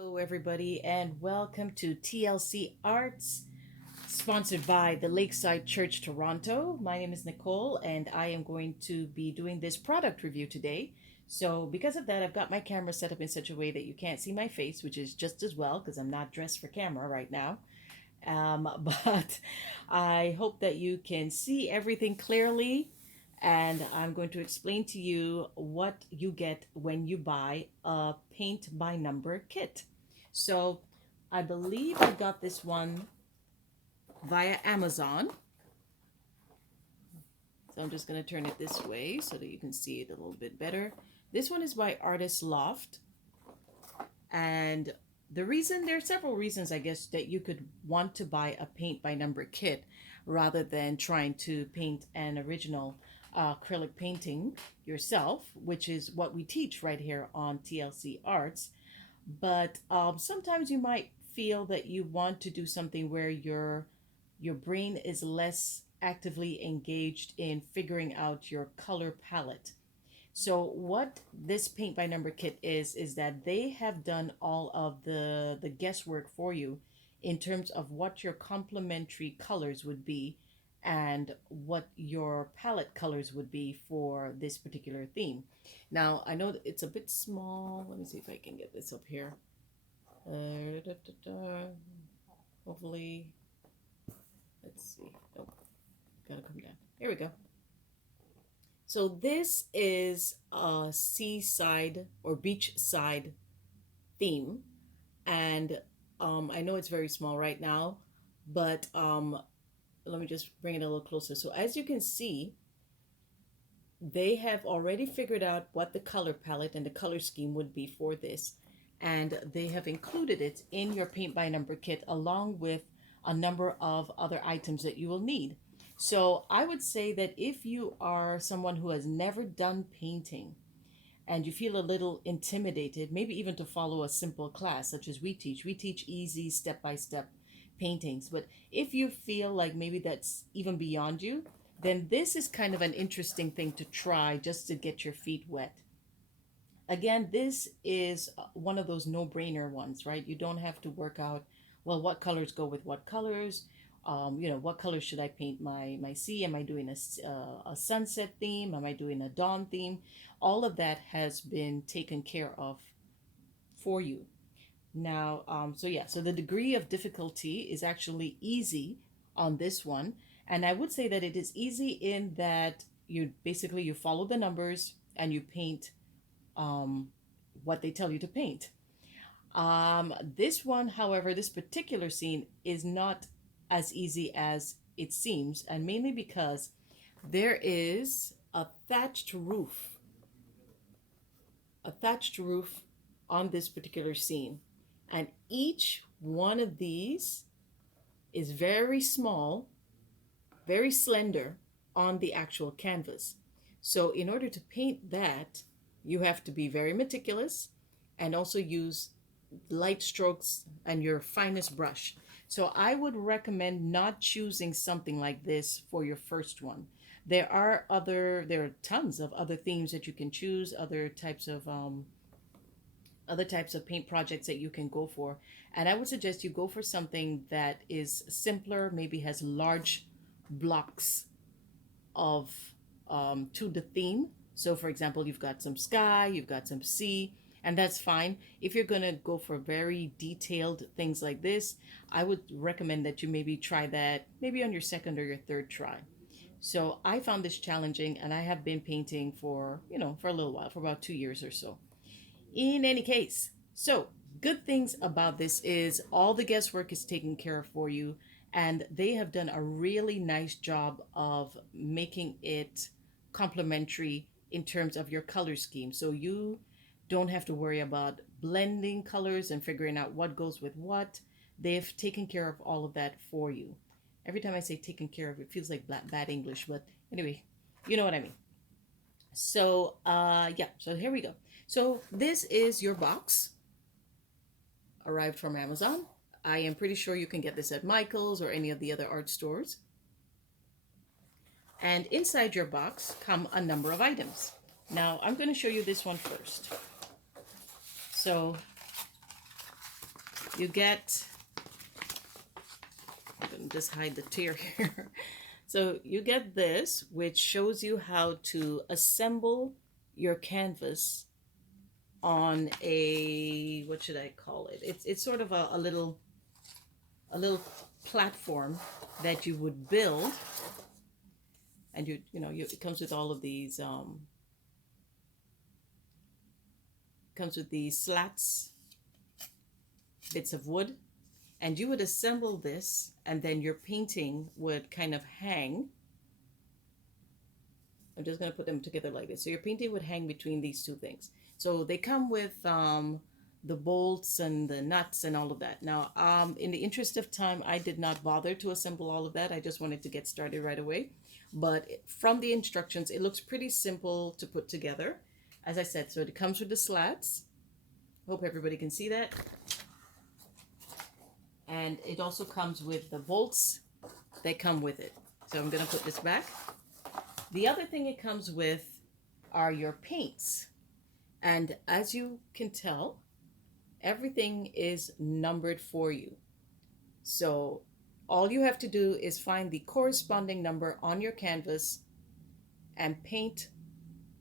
Hello, everybody, and welcome to TLC Arts, sponsored by the Lakeside Church Toronto. My name is Nicole, and I am going to be doing this product review today. So, because of that, I've got my camera set up in such a way that you can't see my face, which is just as well because I'm not dressed for camera right now. But I hope that you can see everything clearly, and I'm going to explain to you what you get when you buy a paint by number kit. So I believe I got this one via Amazon. So I'm just going to turn it this way so that you can see it a little bit better. This one is by Artist Loft. And there are several reasons, I guess, that you could want to buy a paint by number kit rather than trying to paint an original acrylic painting yourself, which is what we teach right here on TLC Arts. But sometimes you might feel that you want to do something where your brain is less actively engaged in figuring out your color palette. So what this paint by number kit is that they have done all of the guesswork for you in terms of what your complementary colors would be and what your palette colors would be for this particular theme. Now, I know that it's a bit small. Let me see if I can get this up here. Da, da, da. Hopefully, let's see. Oh, gotta come down. Here we go. So this is a seaside or beachside theme, and I know it's very small right now, but let me just bring it a little closer. So as you can see, they have already figured out what the color palette and the color scheme would be for this, and they have included it in your paint by number kit along with a number of other items that you will need. So I would say that if you are someone who has never done painting and you feel a little intimidated, maybe even to follow a simple class such as we teach easy step by step paintings. But if you feel like maybe that's even beyond you, then this is kind of an interesting thing to try just to get your feet wet. Again, this is one of those no-brainer ones, right? You don't have to work out, well, what colors go with what colors. What colors should I paint my sea? Am I doing a sunset theme? Am I doing a dawn theme? All of that has been taken care of for you. Now, so the degree of difficulty is actually easy on this one. And I would say that it is easy in that you follow the numbers and you paint um, what they tell you to paint. This one, however, this particular scene is not as easy as it seems, and mainly because there is a thatched roof on this particular scene, and each one of these is very small, very slender on the actual canvas. So in order to paint that, you have to be very meticulous and also use light strokes and your finest brush. So I would recommend not choosing something like this for your first one. There are tons of other themes that you can choose, other types of paint projects that you can go for. And I would suggest you go for something that is simpler, maybe has large blocks of to the theme. So, for example, you've got some sky, you've got some sea, and that's fine. If you're going to go for very detailed things like this, I would recommend that you maybe try that maybe on your second or your third try. So I found this challenging, and I have been painting for a little while, for about 2 years or so. In any case, so good things about this is all the guesswork is taken care of for you, and they have done a really nice job of making it complementary in terms of your color scheme. So you don't have to worry about blending colors and figuring out what goes with what. They've taken care of all of that for you. Every time I say taken care of, it feels like bad English, but anyway, you know what I mean. So, yeah, so here we go. So this is your box, arrived from Amazon. I am pretty sure you can get this at Michael's or any of the other art stores. And inside your box come a number of items. Now, I'm going to show you this one first. So you get, I'm going to just hide the tear here. So you get this, which shows you how to assemble your canvas on a, what should I call it? It's sort of a little platform that you would build, and it comes with all of these comes with these slats, bits of wood, and you would assemble this, and then your painting would kind of hang. I'm just going to put them together like this. So your painting would hang between these two things. So they come with the bolts and the nuts and all of that. Now, in the interest of time, I did not bother to assemble all of that. I just wanted to get started right away. But from the instructions, it looks pretty simple to put together. As I said, so it comes with the slats. Hope everybody can see that. And it also comes with the bolts that come with it. So I'm going to put this back. The other thing it comes with are your paints. And as you can tell, everything is numbered for you. So all you have to do is find the corresponding number on your canvas and paint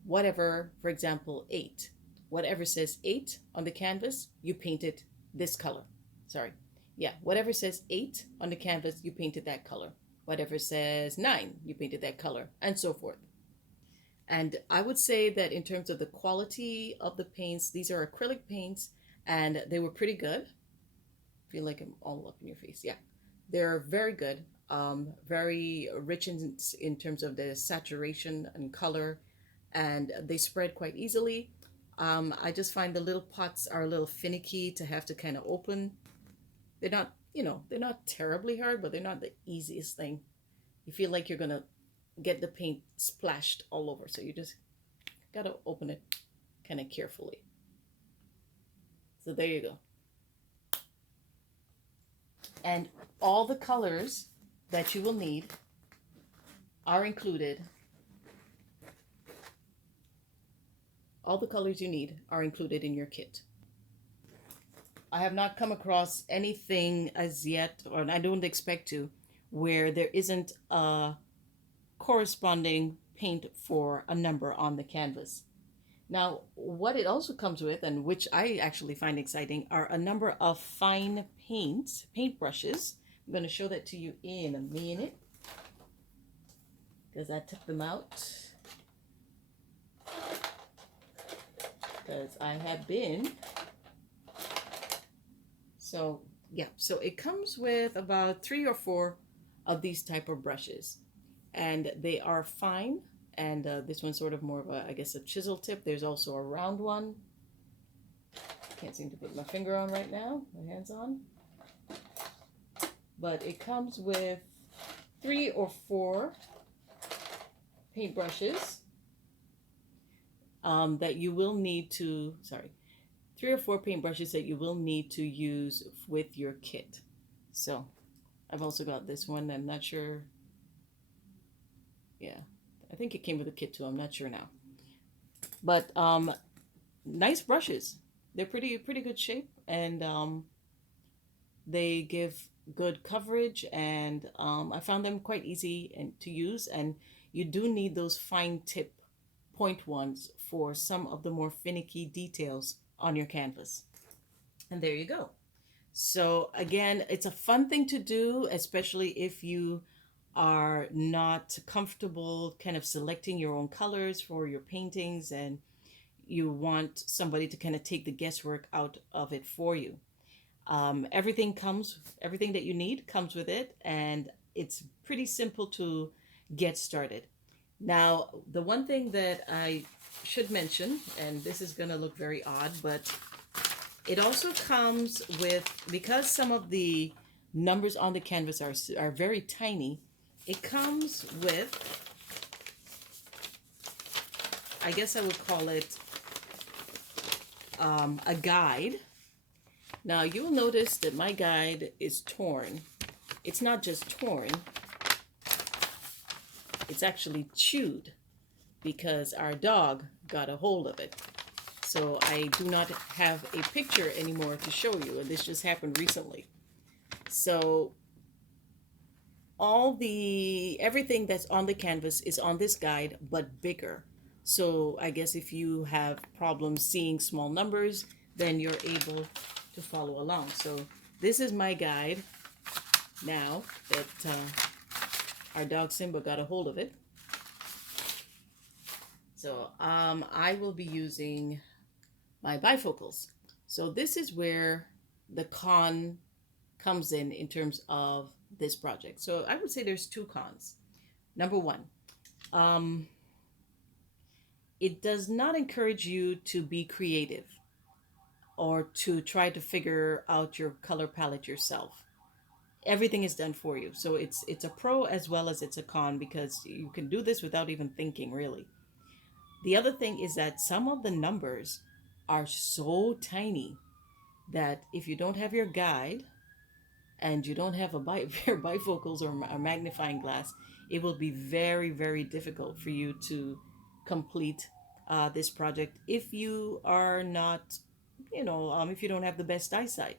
whatever, for example, 8. Whatever says 8 on the canvas, you paint it this color. Sorry. Yeah, whatever says 8 on the canvas, you painted that color. Whatever says 9, you painted that color, and so forth. And I would say that in terms of the quality of the paints, these are acrylic paints, and they were pretty good. I feel like I'm all up in your face. Yeah, they're very good. Very rich in terms of the saturation and color, and they spread quite easily. I just find the little pots are a little finicky to have to kind of open. They're not, they're not terribly hard, but they're not the easiest thing. You feel like you're going to get the paint splashed all over. So you just got to open it kind of carefully. So there you go. And all the colors that you will need are included. All the colors you need are included in your kit. I have not come across anything as yet, or I don't expect to, where there isn't a corresponding paint for a number on the canvas. Now, what it also comes with, and which I actually find exciting, are a number of fine paint brushes. I'm going to show that to you in a minute, because I took them out. Because I have been... So yeah, so it comes with about 3 or 4 of these type of brushes, and they are fine. And this one's sort of more of a chisel tip. There's also a round one. Can't seem to put my finger on right now, my hands on. But it comes with 3 or 4 paint brushes that you will need to, 3 or 4 paintbrushes that you will need to use with your kit. So I've also got this one. I'm not sure. Yeah, I think it came with a kit too. I'm not sure now. But nice brushes. They're pretty good shape, and they give good coverage, and I found them quite easy to use. And you do need those fine tip point ones for some of the more finicky details on your canvas. And there you go. So again, it's a fun thing to do, especially if you are not comfortable kind of selecting your own colors for your paintings, and you want somebody to kind of take the guesswork out of it for you. Everything that you need comes with it, and it's pretty simple to get started. Now, the one thing that I should mention, and this is going to look very odd, but it also comes with, because some of the numbers on the canvas are very tiny, it comes with, I guess I would call it a guide. Now you'll notice that my guide is torn. It's not just torn, it's actually chewed, because our dog got a hold of it. So I do not have a picture anymore to show you, and this just happened recently. So everything that's on the canvas is on this guide, but bigger. So I guess if you have problems seeing small numbers, then you're able to follow along. So this is my guide now that our dog Simba got a hold of it. So I will be using my bifocals. So this is where the con comes in terms of this project. So I would say there's two cons. Number one, um, it does not encourage you to be creative or to try to figure out your color palette yourself. Everything is done for you. So it's a pro as well as it's a con, because you can do this without even thinking, really. The other thing is that some of the numbers are so tiny that if you don't have your guide and you don't have a pair of bifocals or a magnifying glass, it will be very, very difficult for you to complete this project if you are not, if you don't have the best eyesight.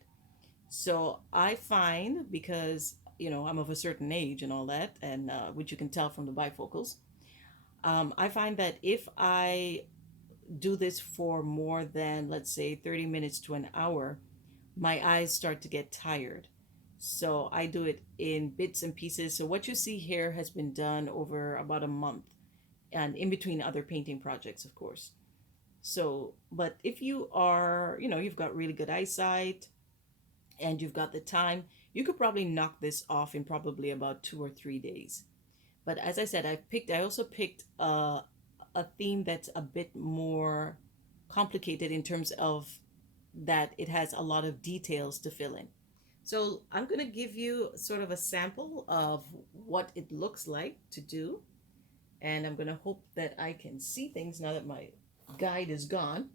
So I find, because, I'm of a certain age and all that, and which you can tell from the bifocals, I find that if I do this for more than, let's say, 30 minutes to an hour, my eyes start to get tired. So I do it in bits and pieces. So what you see here has been done over about a month, and in between other painting projects, of course. So, but if you are, you've got really good eyesight and you've got the time, you could probably knock this off in probably about 2 or 3 days. But as I said, I also picked a theme that's a bit more complicated in terms of that it has a lot of details to fill in. So I'm going to give you sort of a sample of what it looks like to do. And I'm going to hope that I can see things now that my guide is gone.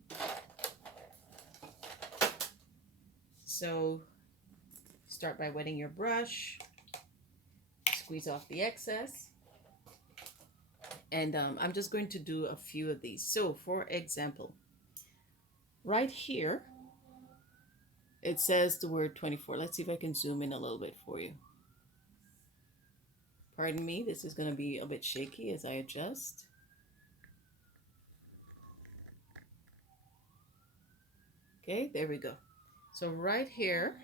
So start by wetting your brush, squeeze off the excess. And I'm just going to do a few of these. So for example, right here, it says the word 24. Let's see if I can zoom in a little bit for you. Pardon me, this is going to be a bit shaky as I adjust. Okay, there we go. So right here,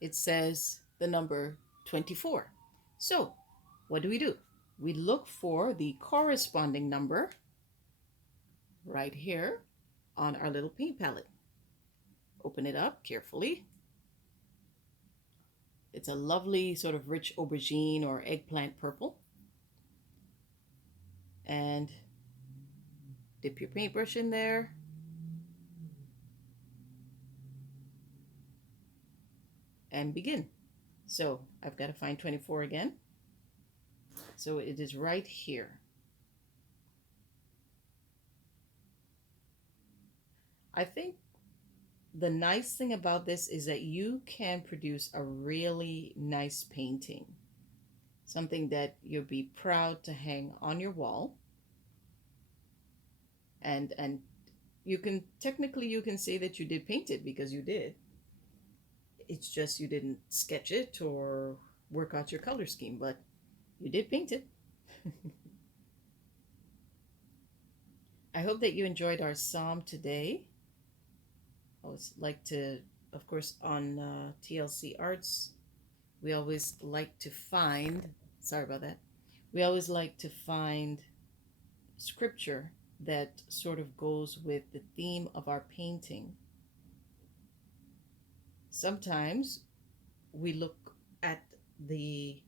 it says the number 24. So what do? We look for the corresponding number right here on our little paint palette. Open it up carefully. It's a lovely sort of rich aubergine or eggplant purple. And dip your paintbrush in there. And begin. So I've got to find 24 again. So it is right here. I think the nice thing about this is that you can produce a really nice painting. Something that you'll be proud to hang on your wall. And you can say that you did paint it, because you did. It's just you didn't sketch it or work out your color scheme, but you did paint it. I hope that you enjoyed our psalm today. I always like to, of course, on TLC Arts, we always like to find, sorry about that, we always like to find scripture that sort of goes with the theme of our painting. Sometimes we look at the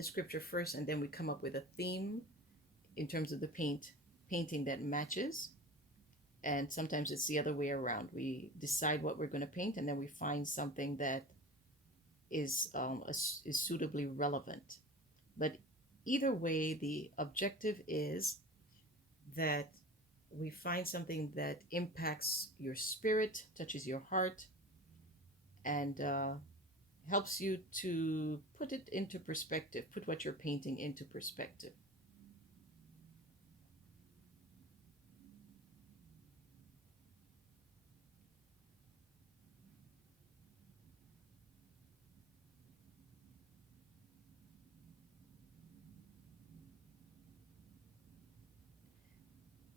scripture first, and then we come up with a theme in terms of the painting that matches. And sometimes it's the other way around. We decide what we're going to paint, and then we find something that is suitably relevant. But either way, the objective is that we find something that impacts your spirit, touches your heart, and helps you to put it into perspective, put what you're painting into perspective.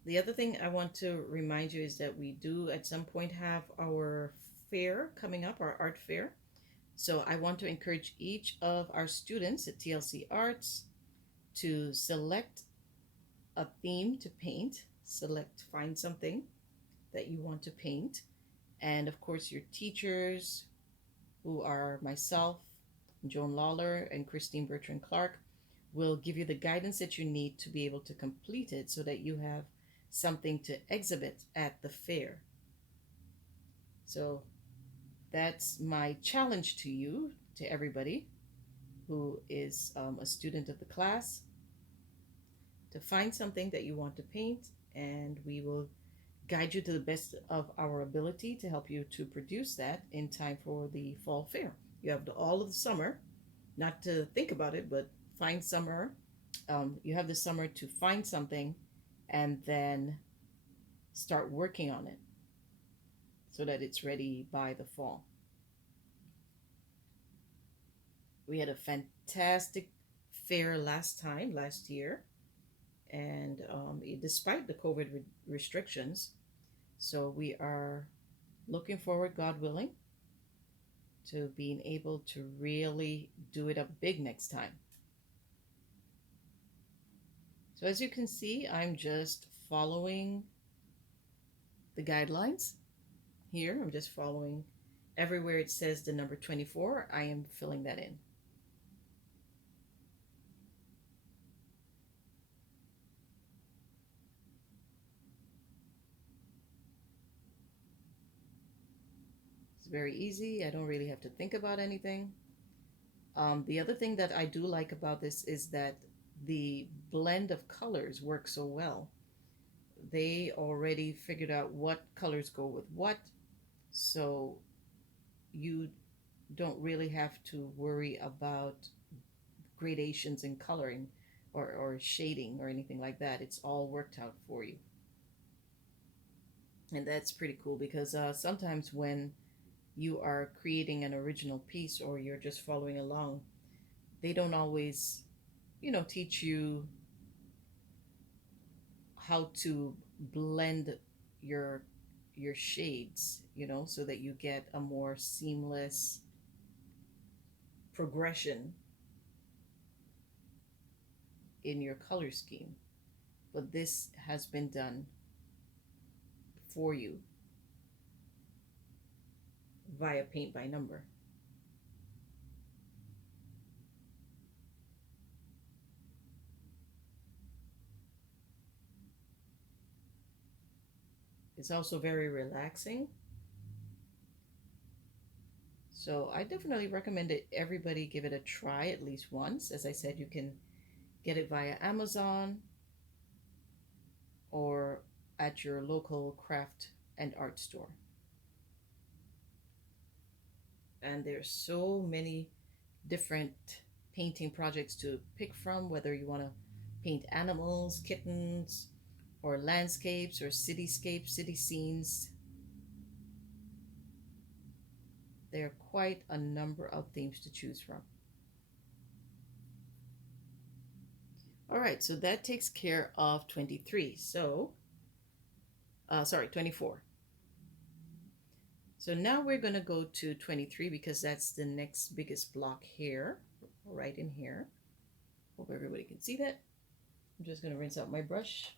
The other thing I want to remind you is that we do at some point have our fair coming up, our art fair. So I want to encourage each of our students at TLC Arts to select a theme to paint, find something that you want to paint. And of course, your teachers, who are myself, Joan Lawler, and Christine Bertrand Clark, will give you the guidance that you need to be able to complete it so that you have something to exhibit at the fair. So that's my challenge to you, to everybody who is a student of the class, to find something that you want to paint, and we will guide you to the best of our ability to help you to produce that in time for the fall fair. You have all of the summer, not to think about it, but find summer. You have the summer to find something and then start working on it so that it's ready by the fall. We had a fantastic fair last year, and despite the COVID restrictions. So we are looking forward, God willing, to being able to really do it up big next time. So as you can see, I'm just following the guidelines here. I'm just following everywhere it says the number 24, I am filling that in. It's very easy. I don't really have to think about anything. The other thing that I do like about this is that the blend of colors works so well. They already figured out what colors go with what, so you don't really have to worry about gradations in coloring or shading or anything like that. It's all worked out for you. And that's pretty cool because sometimes when you are creating an original piece or you're just following along, they don't always, teach you how to blend your shades, so that you get a more seamless progression in your color scheme. But this has been done for you via paint by number. It's also very relaxing. So I definitely recommend that everybody give it a try at least once. As I said, you can get it via Amazon or at your local craft and art store. And there's so many different painting projects to pick from, whether you want to paint animals, kittens, or landscapes or cityscapes, city scenes. There are quite a number of themes to choose from. All right, so that takes care of 23. So, 24. So now we're going to go to 23 because that's the next biggest block here, right in here. Hope everybody can see that. I'm just going to rinse out my brush.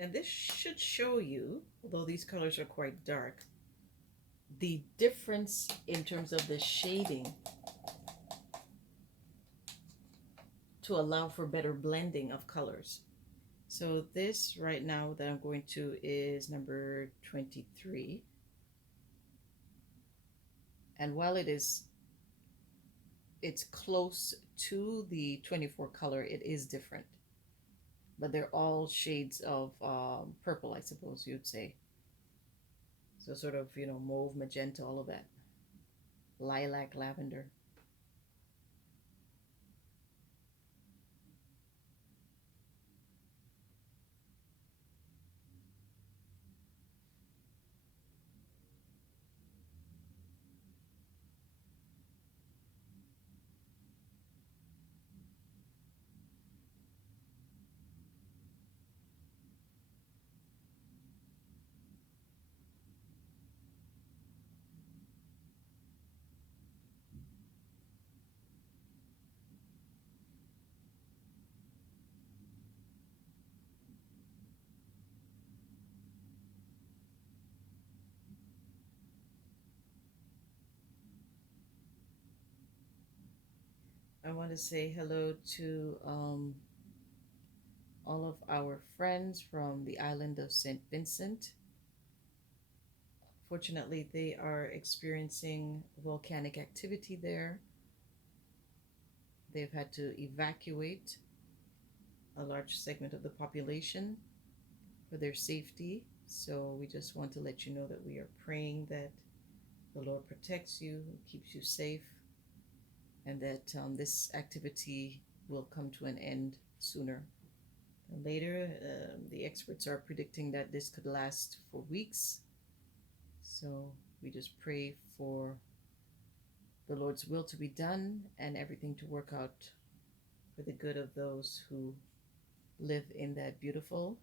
And this should show you, although these colors are quite dark, the difference in terms of the shading to allow for better blending of colors. So this right now that I'm going to is number 23. And while it's close to the 24 color, it is different. But they're all shades of purple, I suppose you'd say. So sort of, mauve, magenta, all of that. lilac lavender. I want to say hello to all of our friends from the island of St. Vincent. Fortunately, they are experiencing volcanic activity there. They've had to evacuate a large segment of the population for their safety. So we just want to let you know that we are praying that the Lord protects you, keeps you safe, and that this activity will come to an end sooner than later. The experts are predicting that this could last for weeks. So we just pray for the Lord's will to be done and everything to work out for the good of those who live in that beautiful,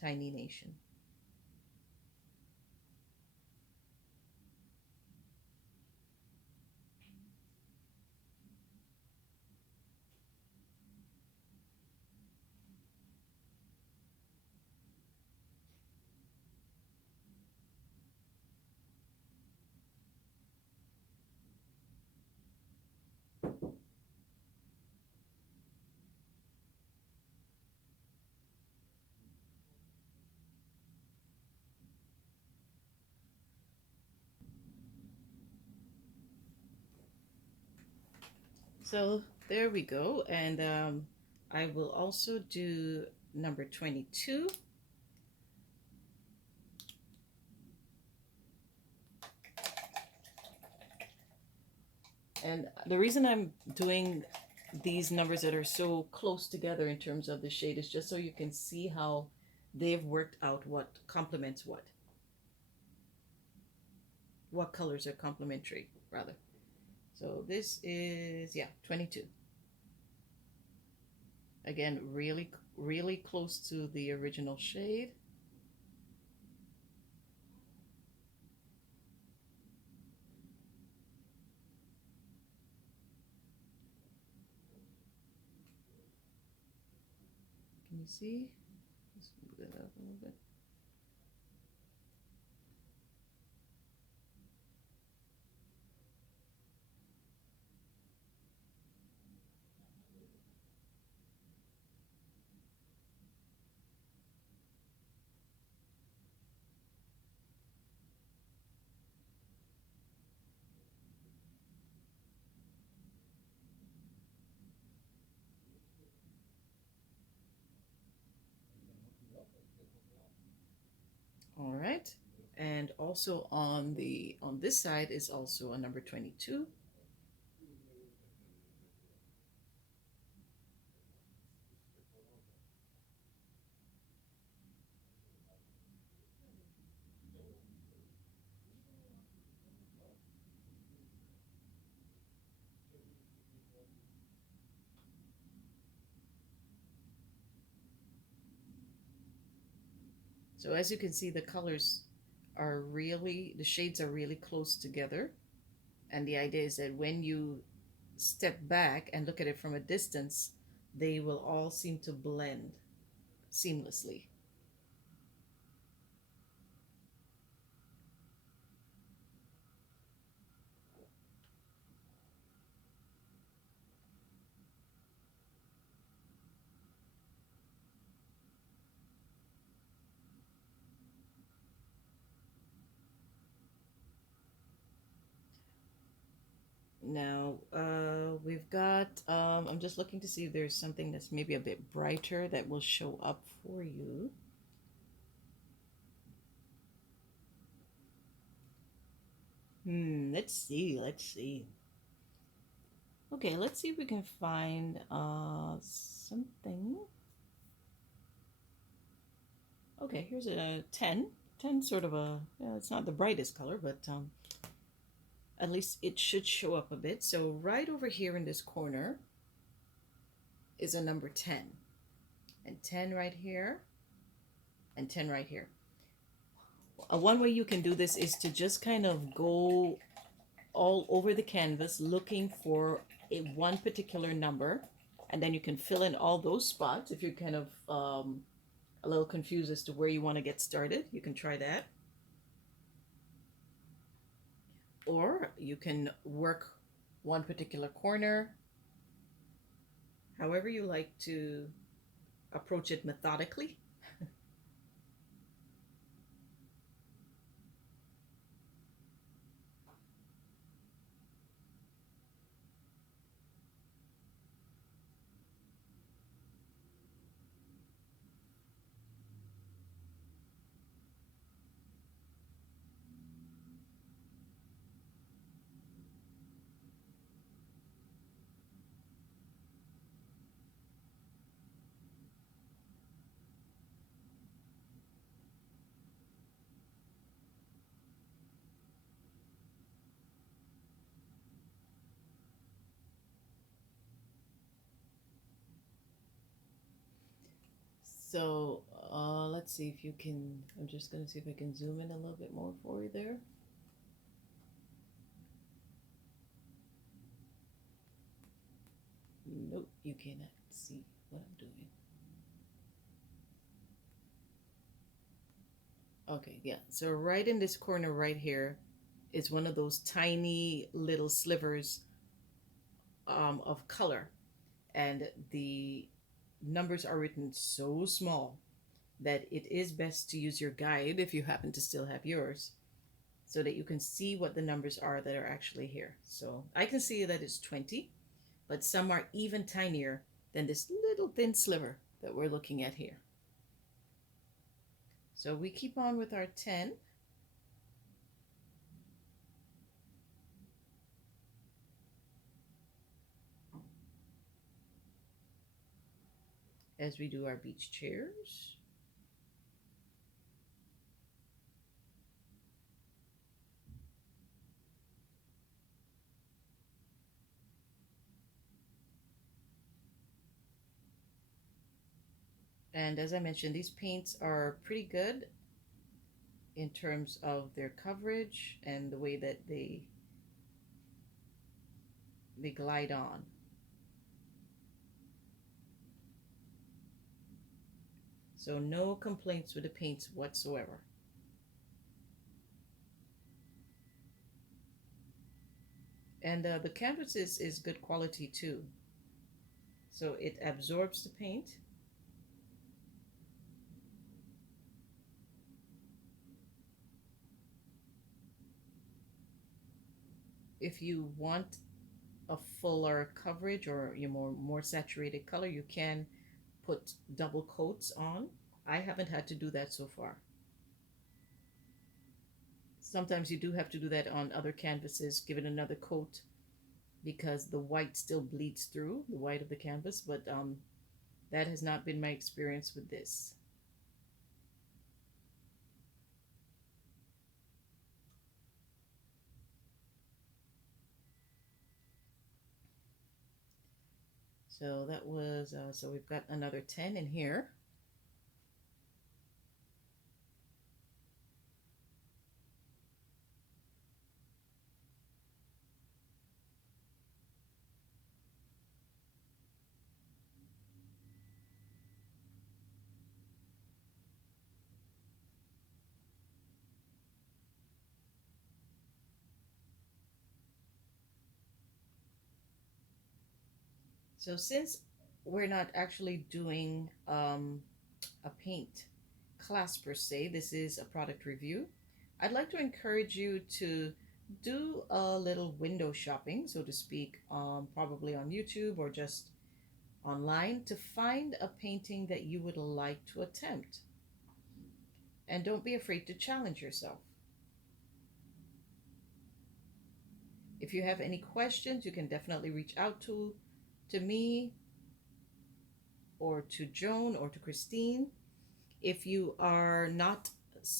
tiny nation. So there we go. And I will also do number 22. And the reason I'm doing these numbers that are so close together in terms of the shade is just so you can see how they've worked out what complements what colors are complementary, rather. So this is, yeah, 22. Again, really, really close to the original shade. Can you see? Just move that up a little bit. All right. And also on this side is also a number 22. So as you can see, the colors are really, the shades are really close together. And the idea is that when you step back and look at it from a distance, they will all seem to blend seamlessly. Now, we've got, I'm just looking to see if there's something that's maybe a bit brighter that will show up for you. Let's see. Let's see. Okay, let's see if we can find something. Okay, here's a 10. 10 sort of a, yeah, it's not the brightest color, but at least it should show up a bit. So right over here in this corner is a number 10. And 10 right here, and 10 right here. One way you can do this is to just kind of go all over the canvas looking for a one particular number, and then you can fill in all those spots. If you're kind of a little confused as to where you want to get started, you can try that. Or you can work one particular corner, however you like to approach it methodically. So let's see if you can, I'm just going to see if I can zoom in a little bit more for you there. Nope, you cannot see what I'm doing. Okay, yeah. So right in this corner right here is one of those tiny little slivers of color. And the numbers are written so small that it is best to use your guide if you happen to still have yours so that you can see what the numbers are that are actually here. So I can see that it's 20, but some are even tinier than this little thin sliver that we're looking at here. So we keep on with our 10. As we do our beach chairs. And as I mentioned, these paints are pretty good in terms of their coverage and the way that they glide on. So no complaints with the paints whatsoever. And the canvas is good quality too. So it absorbs the paint. If you want a fuller coverage or you more saturated color, you can put double coats on. I haven't had to do that so far. Sometimes you do have to do that on other canvases, give it another coat because the white still bleeds through the white of the canvas, but that has not been my experience with this. So that was, so we've got another 10 in here. So since we're not actually doing a paint class per se, this is a product review. I'd like to encourage you to do a little window shopping, so to speak, probably on YouTube or just online to find a painting that you would like to attempt. And don't be afraid to challenge yourself. If you have any questions, you can definitely reach out to me or to Joan or to Christine. If you are not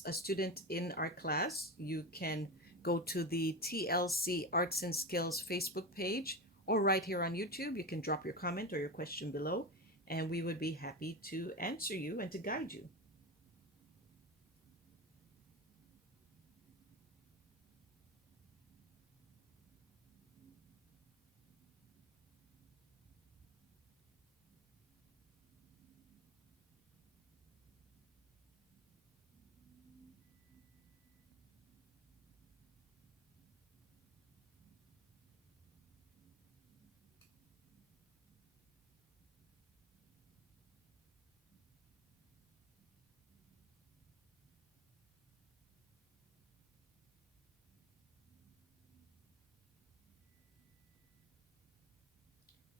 a student in our class, you can go to the TLC Arts and Skills Facebook page or right here on YouTube. You can drop your comment or your question below, and we would be happy to answer you and to guide you.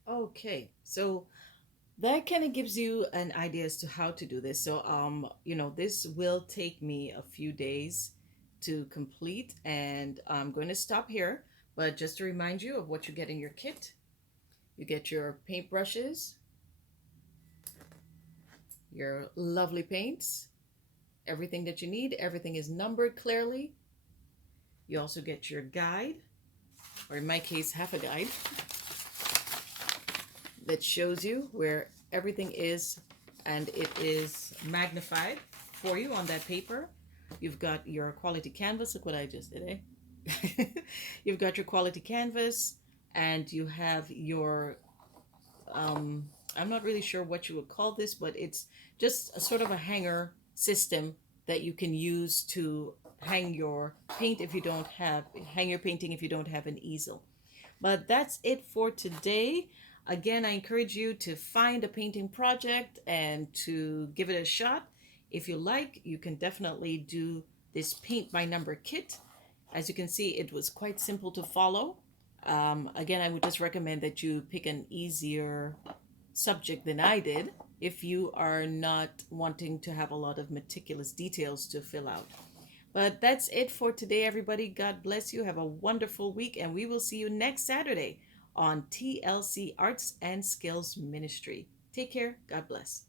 Okay, so that kind of gives you an idea as to how to do this. So, this will take me a few days to complete, and I'm going to stop here. But just to remind you of what you get in your kit, you get your paintbrushes, your lovely paints, everything that you need. Everything is numbered clearly. You also get your guide, or in my case, half a guide, that shows you where everything is, and it is magnified for you on that paper. You've got your quality canvas. Look what I just did, eh? You've got your quality canvas, and you have your, I'm not really sure what you would call this, but it's just a sort of a hanger system that you can use to hang your paint if you don't have, hang your painting if you don't have an easel. But that's it for today. Again, I encourage you to find a painting project and to give it a shot. If you like, you can definitely do this paint by number kit. As you can see, it was quite simple to follow. Again, I would just recommend that you pick an easier subject than I did if you are not wanting to have a lot of meticulous details to fill out. But that's it for today, everybody. God bless you. Have a wonderful week, and we will see you next Saturday on TLC Arts and Skills Ministry. Take care. God bless.